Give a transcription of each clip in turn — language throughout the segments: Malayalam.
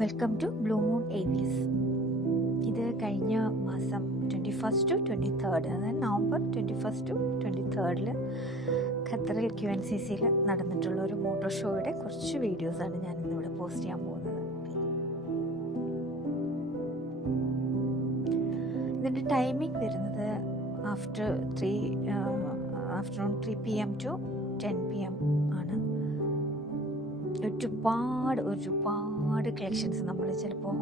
Welcome to Blue Moon Aviaries. ഇത് കഴിഞ്ഞ മാസം 21 to 23, അതായത് നവംബർ 21 to 23 ഖത്തറിൽ QNCCയിൽ നടന്നിട്ടുള്ള ഒരു മോട്ടോർ ഷോയുടെ കുറച്ച് വീഡിയോസാണ് ഞാൻ ഇന്നിവിടെ പോസ്റ്റ് ചെയ്യാൻ പോകുന്നത്. ഇതിൻ്റെ ടൈമിംഗ് വരുന്നത് ആഫ്റ്റർനൂൺ 3 PM to 10 PM ആണ്. ഒരുപാട് കളക്ഷൻസ് നമ്മൾ ചിലപ്പോൾ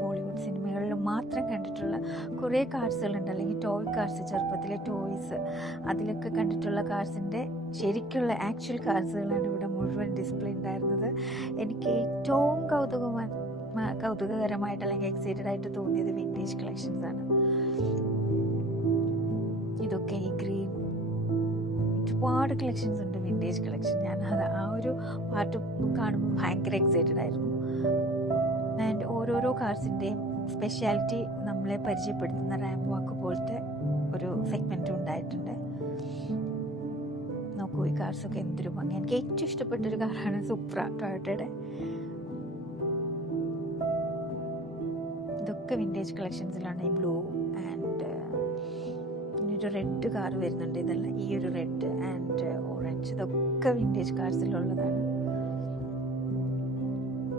ബോളിവുഡ് സിനിമകളിൽ മാത്രം കണ്ടിട്ടുള്ള കുറേ കാർസുകളുണ്ട്, അല്ലെങ്കിൽ ടോയ് കാർസ്, ചെറുപ്പത്തിലെ ടോയ്സ്, അതിലൊക്കെ കണ്ടിട്ടുള്ള കാർസിൻ്റെ ശരിക്കുള്ള ആക്ച്വൽ കാർസുകളാണ് ഇവിടെ മുഴുവൻ ഡിസ്പ്ലേ ഉണ്ടായിരുന്നത്. എനിക്ക് ഏറ്റവും കൗതുകകരമായിട്ട് അല്ലെങ്കിൽ എക്സൈറ്റഡ് ആയിട്ട് തോന്നിയത് വിൻറ്റേജ് കളക്ഷൻസ് ആണ്. ഇതൊക്കെ ഈ ഗ്രീൻ, ഒരുപാട് കളക്ഷൻസ് ഉണ്ട് വിൻറ്റേജ് കളക്ഷൻ. ഞാൻ ആ ഒരു പാർട്ട് കാണുമ്പോൾ ഭയങ്കര എക്സൈറ്റഡ് ആയിരുന്നു. ആൻഡ് ഓരോരോ കാർസിൻ്റെയും സ്പെഷ്യാലിറ്റി നമ്മളെ പരിചയപ്പെടുത്തുന്ന റാമ്പ് വാക്ക് പോലത്തെ ഒരു സെഗ്മെൻറ്റും ഉണ്ടായിട്ടുണ്ട്. നോക്കൂ, ഈ കാർസൊക്കെ എന്തൊരു ഭംഗി. എനിക്ക് ഏറ്റവും ഇഷ്ടപ്പെട്ടൊരു കാറാണ് സുപ്ര, ടൊയോട്ടയുടെ. ഇതൊക്കെ വിൻറ്റേജ് കളക്ഷൻസിലാണ്. ഈ ബ്ലൂ ആൻഡ് ഒരു റെഡ് കാർ വരുന്നുണ്ട്. ഇതല്ല, ഈ ഒരു റെഡ് ആൻഡ് ഓറഞ്ച്, ഇതൊക്കെ വിൻറ്റേജ് കാർസിലുള്ളതാണ്.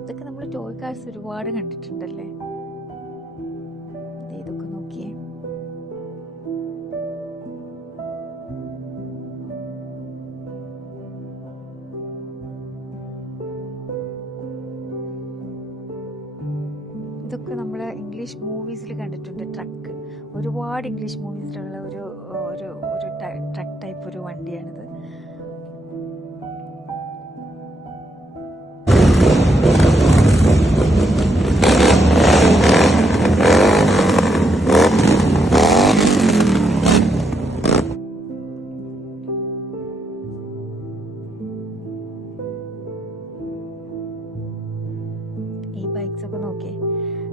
ഇതൊക്കെ നമ്മൾ ടോയ് കാർസ് ഒരുപാട് കണ്ടിട്ടുണ്ടല്ലേ. ഇതൊക്കെ നോക്കിയേ, ഇതൊക്കെ നമ്മൾ ഇംഗ്ലീഷ് മൂവീസിൽ കണ്ടിട്ടുണ്ട്. ട്രക്ക്, ഒരുപാട് ഇംഗ്ലീഷ് മൂവീസിലുള്ള ഒരു ട്രക്ക് ടൈപ്പ് ഒരു വണ്ടിയാണിത്. ഈ ബൈക്സ് ഒക്കെ നോക്കിയേ,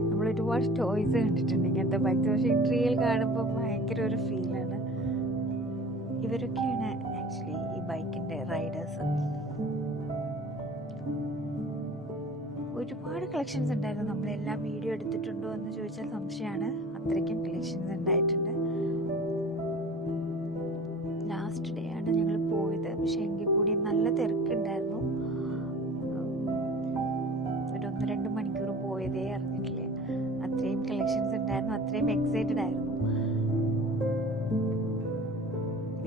നമ്മൾ ഒരുപാട് ടോയ്സ് കണ്ടിട്ടുണ്ട് ഇങ്ങനത്തെ ബൈക്സ്, പക്ഷേ റിയൽ കാണുമ്പോൾ ഭയങ്കര ഒരു ഫീലാണ്. ഇവരൊക്കെയാണ് ആക്ച്വലി ഈ ബൈക്കിൻ്റെ റൈഡേഴ്സ്. ഒരുപാട് കളക്ഷൻസ് ഉണ്ടായിരുന്നു. നമ്മളെല്ലാം വീഡിയോ എടുത്തിട്ടുണ്ടോ എന്ന് ചോദിച്ചാൽ സംശയമാണ്, അത്രയ്ക്കും കളക്ഷൻസ് ഉണ്ടായിട്ടുണ്ട്. ലാസ്റ്റ് ഡേ ആണ് ഞങ്ങൾ പോയത്, പക്ഷെ എങ്കിൽ കൂടി നല്ല തിരക്കുണ്ടായിരുന്നു. ഒരു 1-2 മണിക്കൂർ പോയതേ അറിഞ്ഞിട്ടില്ല. അത്രയും കളക്ഷൻസ് ഉണ്ടായിരുന്നു, അത്രയും എക്സൈറ്റഡ് ആയിരുന്നു.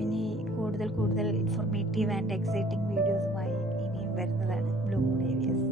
ഇനി കൂടുതൽ ഇൻഫോർമേറ്റീവ് ആൻഡ് എക്സൈറ്റിംഗ് വീഡിയോസുമായി ഇനിയും വരുന്നതാണ് ബ്ലൂ മൂൺ ഏവിയസ്.